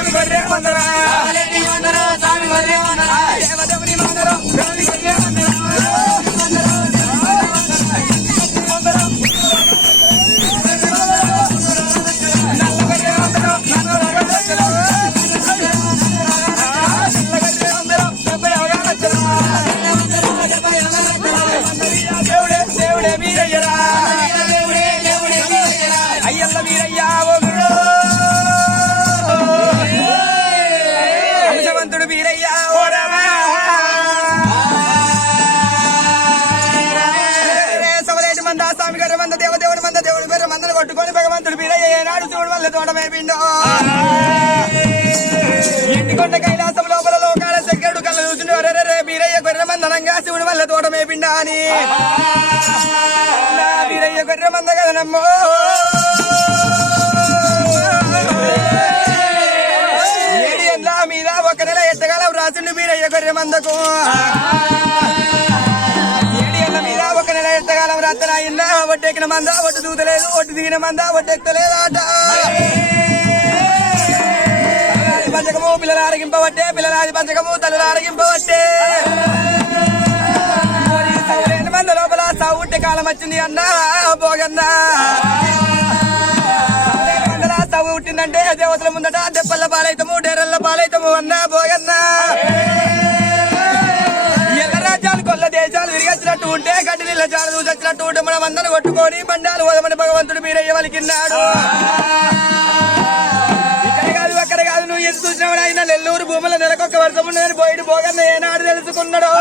స్వామి గొర్రె వందరా స్వామి గొర్రె వందరా దేవదేవుని మందరం స్వామి గొర్రె వందరా కొట్టుకొని భగవంతుడు వీరయ్య ఏనాడు శివుడు వల్ల తోటమే పిండో ఎండికొండ కైలాసం లోపల లోకాల శంకరుడు కళ్ళ చూసిండు రే వీరయ్య గొర్రె మందనంగా శివుడు వల్ల తోటమే పిండా అని వీరయ్య గొర్రె మంద కదనమ్మో ఏడి ఎండ్ల మీద ఒక నెల ఎట్టగలం రాసిండు వీరయ్య గొర్రె మందకు ఎంతకాలం రత్తనాయిందా ఒట్టెక్కిన మందా ఒట్టు దూతలేదు ఒట్టు దిగిన మందా ఒట్టెక్కలేదాట పంచకము పిల్లలు ఆరగింపబట్టే పిల్లలాది పంచకము తల్లులు ఆరగింపబట్టే మంద లోపల సావుట్టే కాలం వచ్చింది అన్నా పోగన్నా మందల సావు పుట్టిందంటే దేవతల ముందట దెప్పల పాలైతము డేరల్ల పాలైతము అన్నా పోగన్నా కొల్ల దేశాలు తిరిగచ్చినట్టు ఉంటే గడ్డి నీళ్ళ జాలు చచ్చినట్టు ఉంటే మనం అందరం కొట్టుకొని బండాలు వదమని భగవంతుడు మీరయ్య వలికిన్నాడు ఇక్కడ కాదు అక్కడ కాదు నువ్వు ఎంత చూసినాడు ఆయన నెల్లూరు భూముల నెలకొక్క వర్షం ఉన్నదని పోయిడు పోగన్న ఏనాడు తెలుసుకున్నాడు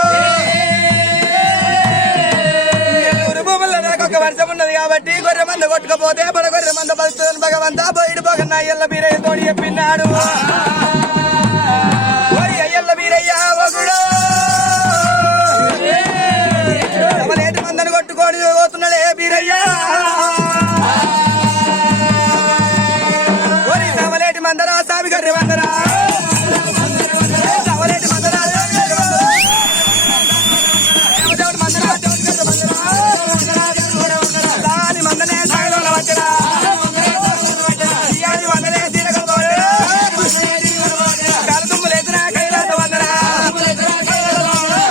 నెల్లూరు భూముల నెలకొక్క వర్షం ఉన్నది కాబట్టి గొర్రె మంద కొట్టుకపోతే మన గొర్రె మంద పలుస్తుందని భగవంతా పోయిడు పోగన్న అయ్యల్ల మీరయ్య తోడి చెప్పినాడు అయ్యల్ల మీరయ్య ఒకడు సమలేటి మందని కొట్టుకోని పోతున్నాడే బీరయ్యా సమలేటి మందరా స్వామి గొర్రె మందరా సమలేటి మందరా దాని మందనే సాగల వచ్చరా మందనే కలుదుమ్ములేదురా కైలాస వందరా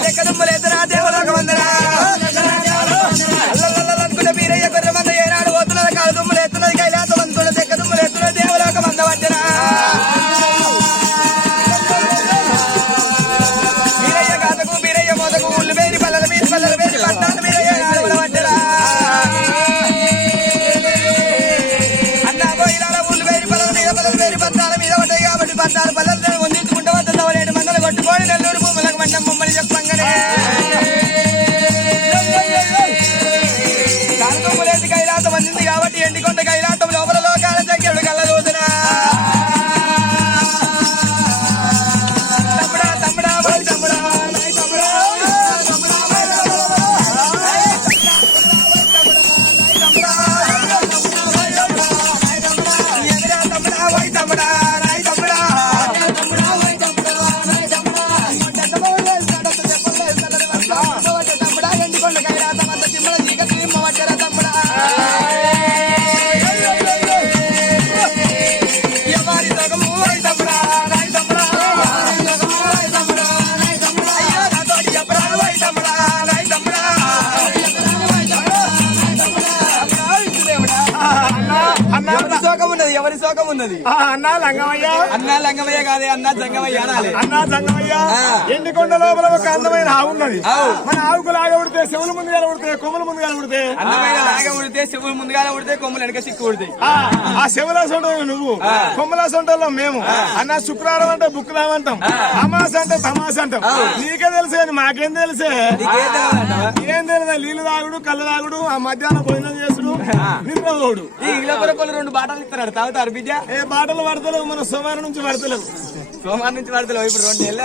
లెక్కదుమ్ములేదురా దేవలోక వందరా కొట్టుకోని నెల్లూరు భూములకు మండం ముమ్మని చెప్పంగానే కాలుతుమ్ములేసి కైలాసం అందింది కాబట్టి ఎండికొండ కైలాసం లోపల లోకాల దగ్గరుడు కళ్ళ చూసినా తమ్ముడా తమ్ముడా పోయి తమ్ముడా ఎవరి శోకం ఉన్నది అన్నా లంగమయ్య అన్నా లంగమయ్య కాదే అన్నా జంగమయ్య అనాలి అన్నా జంగమయ్య ఎండికొండ లోపల ఒక అందమైన ఆవు ఉన్నది మన ఆవుకు లాగా ఉడితే చెవులు ముందుగా ఉడితే కొమ్ములు ముందుగా ఉడితే అందమైన లాగా ఉడితే చెవులు ముందుగా ఉడితే కొమ్ములు వెనక సిక్కు ఉడితే ఆ చెవుల సొంటలు నువ్వు కొమ్మల సొంటల్లో మేము అన్న శుక్రవారం అంటే బుక్కులాం అంటాం అమాస అంటే తమాస అంటాం నీకే తెలిసే మాకేం తెలిసే ఏం తెలియదు నీళ్లు తాగుడు కళ్ళు తాగుడు ఆ మధ్యాహ్నం భోజనం చేసుడు నిద్రపోడు ఈ ఇళ్ళ రెండు బాటలు ఇస్తున్నాడు తాగుతారు బిడ్డ ఏ బాటలు పడతలేవు మన సోమవారం నుంచి పడతలేవు ఇప్పుడు 2 నెలలు